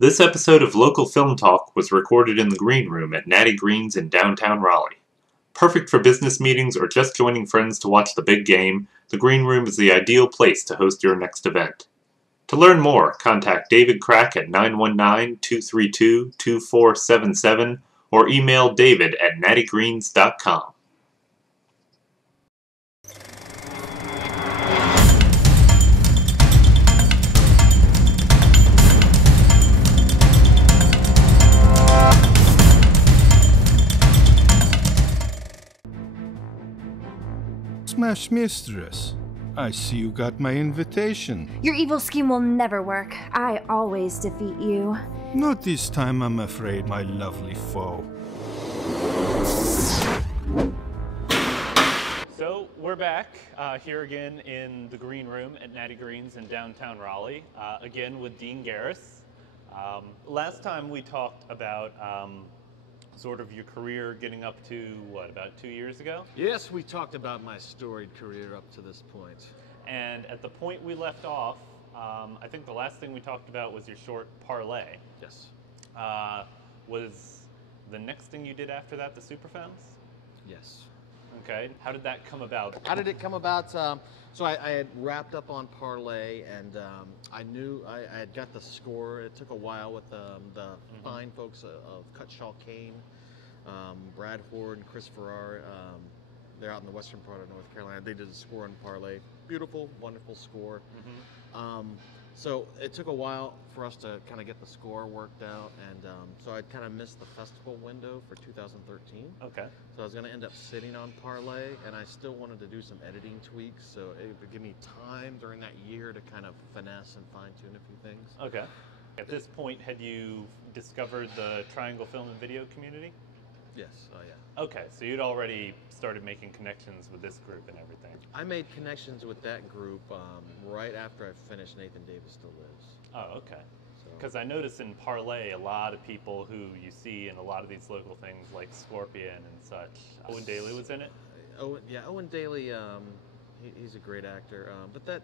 This episode of Local Film Talk was recorded in the Green Room at Natty Green's in downtown Raleigh. Perfect for business meetings or just joining friends to watch the big game, the Green Room is the ideal place to host your next event. To learn more, contact David Crack at 919-232-2477 or email david at nattygreens.com. Smash Mistress, I see you got my invitation. Your evil scheme will never work. I always defeat you. Not this time, I'm afraid, my lovely foe. So we're back here again in the Green Room at Natty Green's in downtown Raleigh, again with Dean Garris. Last time we talked about sort of your career getting up to, what, about 2 years ago? Yes, we talked about my storied career up to this point. And at the point we left off, I think the last thing we talked about was your short Parlay. Yes. Was the next thing you did after that the Super Femmes? Yes. Okay. How did that come about? How did it come about? So I had wrapped up on Parlay, and I knew I had got the score. It took a while with the fine folks of Cutshaw Kane, Brad Horde, and Chris Farrar. They're out in the western part of North Carolina. They did a score on Parlay. Beautiful, wonderful score. So it took a while for us to kind of get the score worked out, and so I'd kind of missed the festival window for 2013. Okay. So I was going to end up sitting on Parlay, and I still wanted to do some editing tweaks, so it would give me time during that year to kind of finesse and fine-tune a few things. Okay. At this point, had you discovered the Triangle Film and Video community? Yes, oh yeah. Okay, so you'd already started making connections with this group and everything. I made connections with that group right after I finished Nathan Davis Still Lives. Oh, okay. So, Because I notice in Parlay, a lot of people who you see in a lot of these local things like Scorpion and such. Owen Daly was in it? Owen Daly, he's a great actor. But that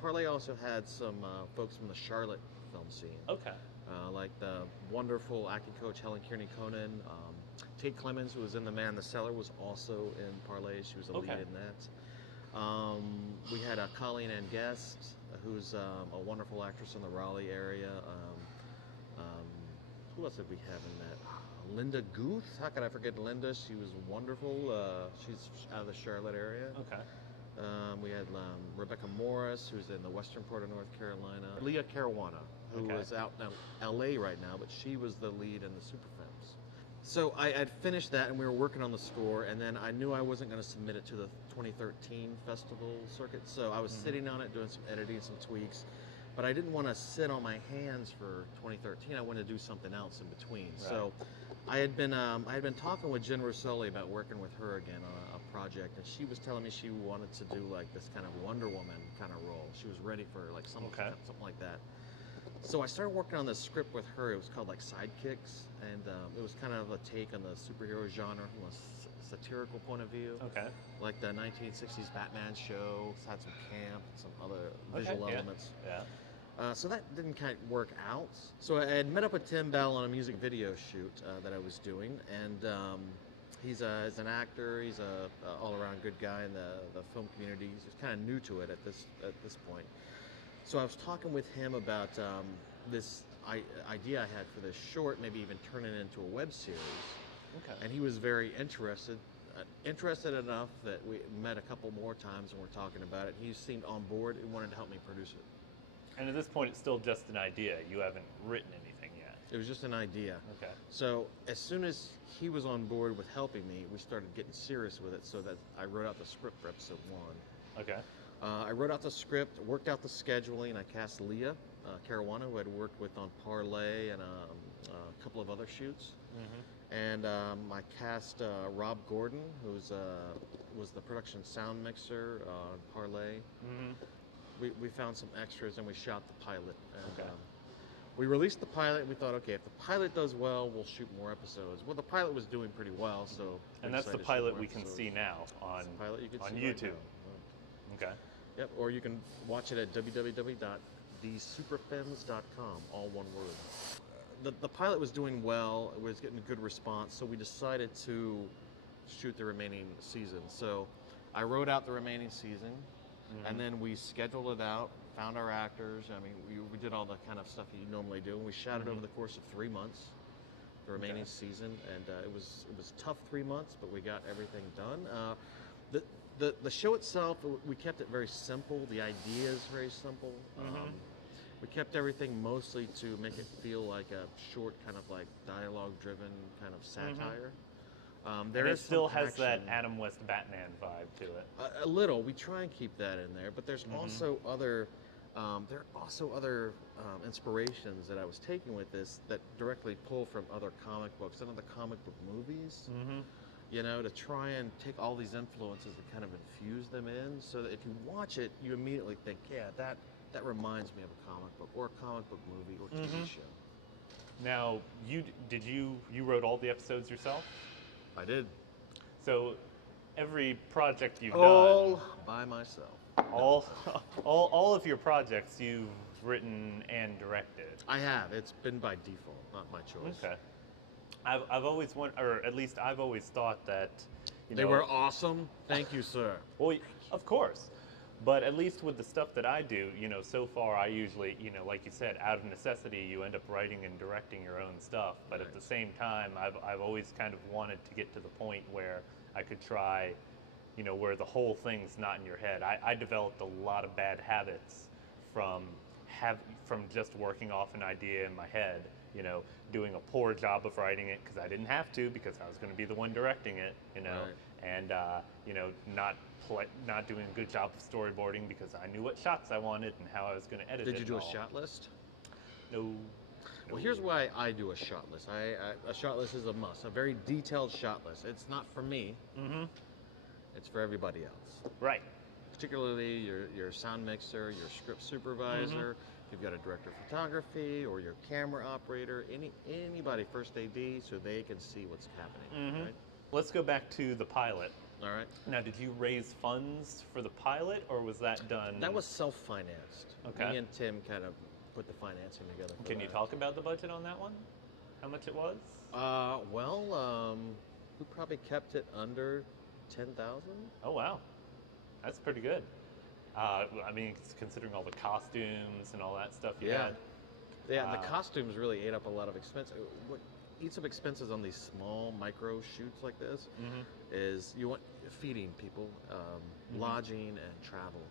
Parlay also had some folks from the Charlotte film scene. Okay. Like the wonderful acting coach Helen Kearney Conan. Tate Clemens, who was in The Man in the Cellar, was also in Parlay. She was a lead in that. We had Colleen Ann Guest, who's a wonderful actress in the Raleigh area. Who else did we have in that? Linda Guth. How could I forget Linda? She was wonderful. She's out of the Charlotte area. Okay. We had Rebecca Morris, who's in the western part of North Carolina. Leah Caruana, who is out in L.A. right now, but she was the lead in the Super Femmes. So I had finished that, and we were working on the score, and then I knew I wasn't going to submit it to the 2013 festival circuit, so I was sitting on it, doing some editing, some tweaks, but I didn't want to sit on my hands for 2013. I wanted to do something else in between. Right. So I had been talking with Jen Rosoli about working with her again on a project, and she was telling me she wanted to do like this kind of Wonder Woman kind of role. She was ready for like something like that. So I started working on this script with her. It was called like Sidekicks, and it was kind of a take on the superhero genre from a satirical point of view. Okay. Like the 1960s Batman show, it had some camp, some other visual elements. Yeah. So that didn't kind of work out. So I had met up with Tim Bell on a music video shoot that I was doing, and he's an actor. He's a all-around good guy in the film community. He's kind of new to it at this point. So I was talking with him about this idea I had for this short, maybe even turn it into a web series. Okay. And he was very interested enough that we met a couple more times and we're talking about it. He seemed on board and wanted to help me produce it. And at this point, it's still just an idea. You haven't written anything yet. It was just an idea. Okay. So as soon as he was on board with helping me, we started getting serious with it, so that I wrote out the script for episode 1. Okay. I wrote out the script, worked out the scheduling. I cast Leah Caruana, who I'd worked with on Parlay and a couple of other shoots. And I cast Rob Gordon, who was the production sound mixer on Parlay. We found some extras and we shot the pilot. And, we released the pilot and we thought, okay, if the pilot does well, we'll shoot more episodes. Well, the pilot was doing pretty well, so... And that's the pilot we can see now on YouTube. Right now. Okay. Yep, or you can watch it at www.thegreenroom.com. thesuperfemmes.com, all one word. The pilot was doing well, it was getting a good response, so we decided to shoot the remaining season. So I wrote out the remaining season, and then we scheduled it out, found our actors. I mean, we did all the kind of stuff you normally do, and we shot it over the course of 3 months, the remaining season, and it was tough 3 months, but we got everything done. The show itself, we kept it very simple. The idea is very simple. We kept everything mostly to make it feel like a short, kind of like dialogue-driven kind of satire. And it still has that Adam West Batman vibe to it. A little. We try and keep that in there, but there's also other. There are also other inspirations that I was taking with this that directly pull from other comic books and other comic book movies. You know, to try and take all these influences and kind of infuse them in, so that if you watch it, you immediately think, yeah, that reminds me of a comic book or a comic book movie or TV show. Now, you wrote all the episodes yourself? I did. So every project you've all by myself. All of your projects you've written and directed. I have. It's been by default, not my choice. Okay. I've always or at least I've always thought that they were awesome. Thank you, sir. Well, of course. But at least with the stuff that I do, so far I usually, like you said, out of necessity, you end up writing and directing your own stuff. But at the same time, I've always kind of wanted to get to the point where I could try, where the whole thing's not in your head. I developed a lot of bad habits from just working off an idea in my head, doing a poor job of writing it because I didn't have to, because I was going to be the one directing it, and not doing a good job of storyboarding because I knew what shots I wanted and how I was going to edit it. Did you do a shot list? No. Well, here's why I do a shot list. A shot list is a must. A very detailed shot list. It's not for me. It's for everybody else. Right. Particularly your sound mixer, your script supervisor. If you've got a director of photography or your camera operator, anybody, first AD, so they can see what's happening. Right? Let's go back to the pilot. All right. Now, did you raise funds for the pilot, or was that done? That was self-financed. Okay. Me and Tim kind of put the financing together. Can you talk about the budget on that one? How much it was? We probably kept it under 10,000. Oh wow, that's pretty good. I mean, considering all the costumes and all that stuff you had. Yeah, the costumes really ate up a lot of expense. What eats up expenses on these small micro shoots like this is you want feeding people, lodging and travel.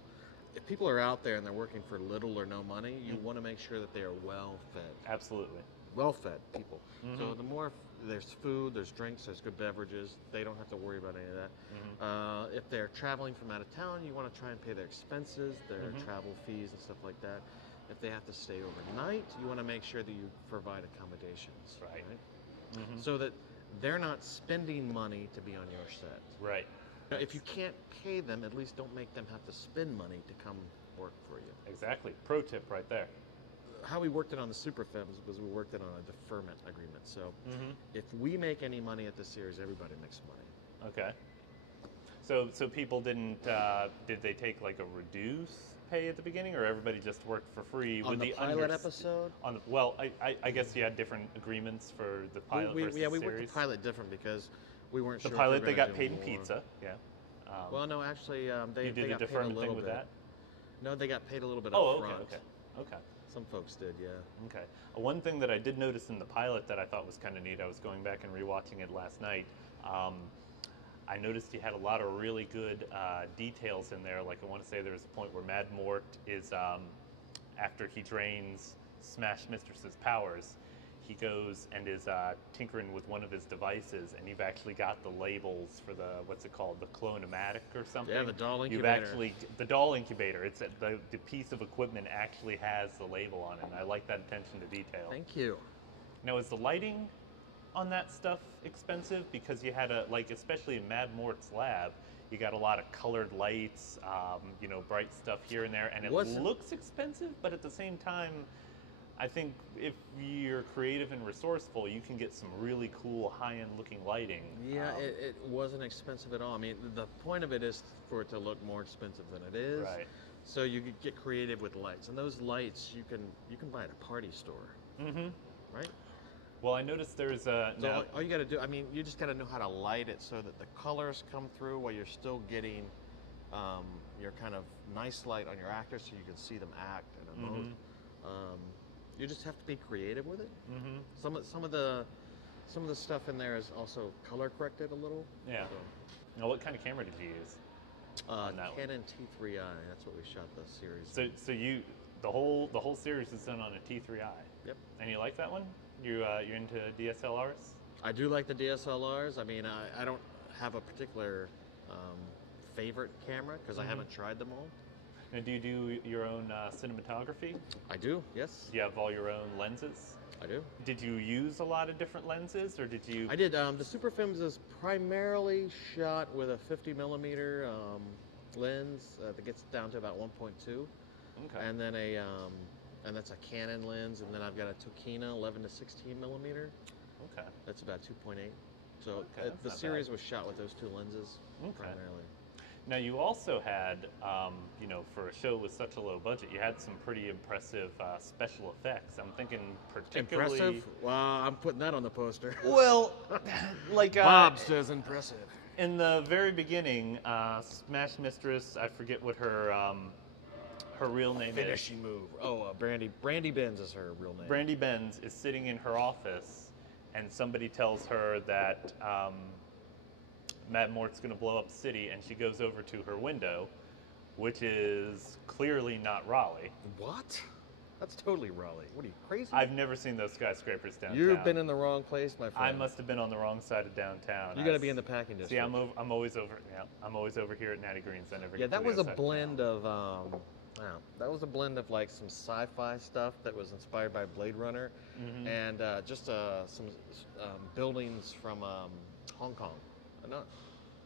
If people are out there and they're working for little or no money, you want to make sure that they are well fed. Absolutely. Well-fed people. So the more there's food, there's drinks, there's good beverages, they don't have to worry about any of that. If they're traveling from out of town, you want to try and pay their expenses, their travel fees and stuff like that. If they have to stay overnight, you want to make sure that you provide accommodations. Right. So that they're not spending money to be on your set. Right. If you can't pay them, at least don't make them have to spend money to come work for you. Exactly. Pro tip right there. How we worked it on the Super Femmes was we worked it on a deferment agreement. So if we make any money at the series, everybody makes money. Okay. So people did they take like a reduced pay at the beginning, or everybody just worked for free? On the pilot episode? I guess you had different agreements for the pilot versus we series. worked the pilot different because we weren't sure. The pilot, if we they were got gonna paid do in more. pizza. Yeah. Well, no, actually, they you did got a paid a deferment little thing with bit. that. No, they got paid a little bit Oh, up front. Okay. Some folks did, yeah. Okay. One thing that I did notice in the pilot that I thought was kind of neat, I was going back and rewatching it last night. I noticed you had a lot of really good details in there. Like I want to say there was a point where Mad Mort is, after he drains Smash Mistress's powers, he goes and is tinkering with one of his devices, and you've actually got the labels for the, what's it called, the Clone-O-Matic or something? Yeah, the doll incubator. The doll incubator, it's the piece of equipment actually has the label on it, and I like that attention to detail. Thank you. Now, is the lighting on that stuff expensive? Because you had especially in Mad Mort's lab, you got a lot of colored lights, bright stuff here and there, and it looks expensive, but at the same time, I think if you're creative and resourceful, you can get some really cool high-end looking lighting. Yeah, it wasn't expensive at all. I mean, the point of it is for it to look more expensive than it is. Right. So you could get creative with lights, and those lights you can buy at a party store, right? Well, I noticed there's a So all you got to do, I mean, you just got to know how to light it so that the colors come through while you're still getting your kind of nice light on your actors so you can see them act and emote. You just have to be creative with it. Some of the stuff in there is also color corrected a little. Yeah. So. Now, what kind of camera did you use? On that Canon T3i. That's what we shot the series. So you the whole series is done on a T3i. Yep. And you like that one? You're into DSLRs? I do like the DSLRs. I mean, I don't have a particular favorite camera because I haven't tried them all. Now, do you do your own cinematography? I do. Yes. Do you have all your own lenses? I do. Did you use a lot of different lenses, or did you? I did. The Super Femmes is primarily shot with a 50mm lens that gets down to about 1.2. Okay. And then and that's a Canon lens, and then I've got a Tokina 11 to 16mm. Okay. That's about 2.8. So Okay, the not series bad. was shot with those two lenses primarily. Now, you also had, you know, for a show with such a low budget, you had some pretty impressive special effects. I'm thinking particularly... Impressive? Well, I'm putting that on the poster. Well, like... Bob says impressive. In the very beginning, Smash Mistress, I forget what her real name is. Finishing move. Oh, Brandy Benz is her real name. Brandy Benz is sitting in her office, and somebody tells her that Mad Mort's going to blow up the city, and she goes over to her window, which is clearly not Raleigh. What? That's totally Raleigh. What are you, crazy? I've never seen those skyscrapers downtown. You've been in the wrong place, my friend. I must have been on the wrong side of downtown. You got to be in the packing district. See, I'm always over. Yeah, I'm always over here at Natty Greens. I never. Yeah, get that to the was a other side blend of. That was a blend of like some sci-fi stuff that was inspired by Blade Runner, and just some buildings from Hong Kong. Not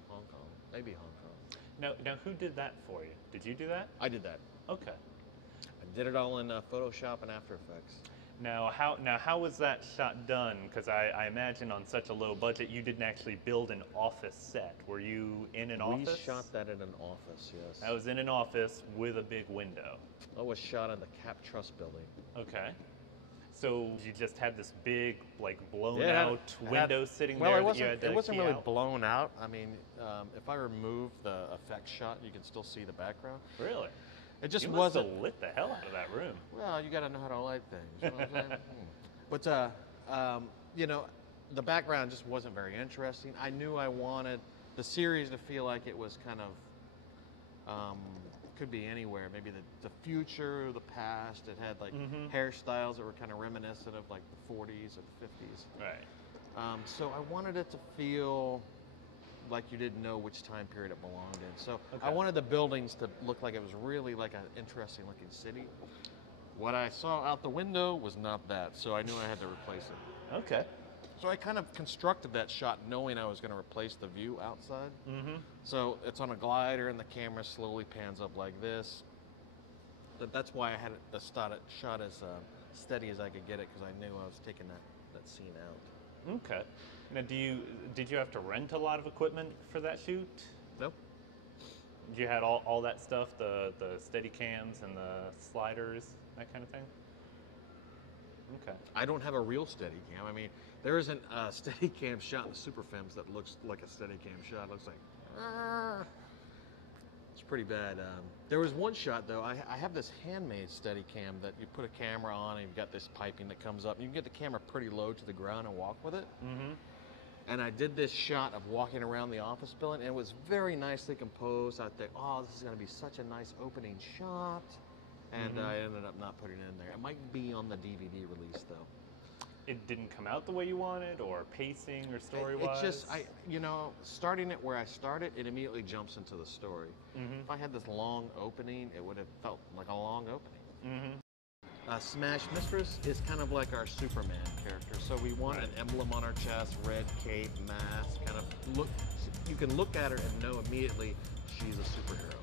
Hong Kong, maybe Hong Kong. Now, who did that for you? Did you do that? I did that. Okay. I did it all in Photoshop and After Effects. Now, how was that shot done? Because I imagine on such a low budget, you didn't actually build an office set. Were you in an office? We shot that in an office, yes. I was in an office with a big window. That was shot in the Cap Trust building. Okay. So you just had this big, like, blown out window sitting there. Well, it wasn't really blown out. I mean, if I remove the effect shot, you can still see the background. Really? It just you wasn't. must have lit the hell out of that room. Well, you got to know how to light things. You know what I'm saying? But you know, the background just wasn't very interesting. I knew I wanted the series to feel like it was kind of could be anywhere. Maybe the future, the past. It had like hairstyles that were kind of reminiscent of like the 40s or the 50s. Right. So I wanted it to feel like you didn't know which time period it belonged in. So I wanted the buildings to look like it was really like an interesting looking city. What I saw out the window was not that, so I knew I had to replace it. Okay. So I kind of constructed that shot knowing I was going to replace the view outside. So it's on a glider and the camera slowly pans up like this. That's why I had the shot as steady as I could get it, because I knew I was taking that scene out. Okay. Now, did you have to rent a lot of equipment for that shoot? Nope. You had all that stuff, the steady cams and the sliders, that kind of thing? Okay. I don't have a real steady cam. I mean, there isn't a steady cam shot in the Super Femmes that looks like a steady cam shot. It looks like, it's pretty bad. There was one shot though. I have this handmade steady cam that you put a camera on and you've got this piping that comes up. You can get the camera pretty low to the ground and walk with it. And I did this shot of walking around the office building, and it was very nicely composed. I think, oh, this is going to be such a nice opening shot. And I ended up not putting it in there. It might be on the DVD release, though. It didn't come out the way you wanted, or pacing, or story-wise? It just, you know, starting it where I started, it immediately jumps into the story. If I had this long opening, it would have felt like a long opening. Smash Mistress is kind of like our Superman character. So we want an emblem on our chest, red cape, mask, kind of look. You can look at her and know immediately she's a superhero.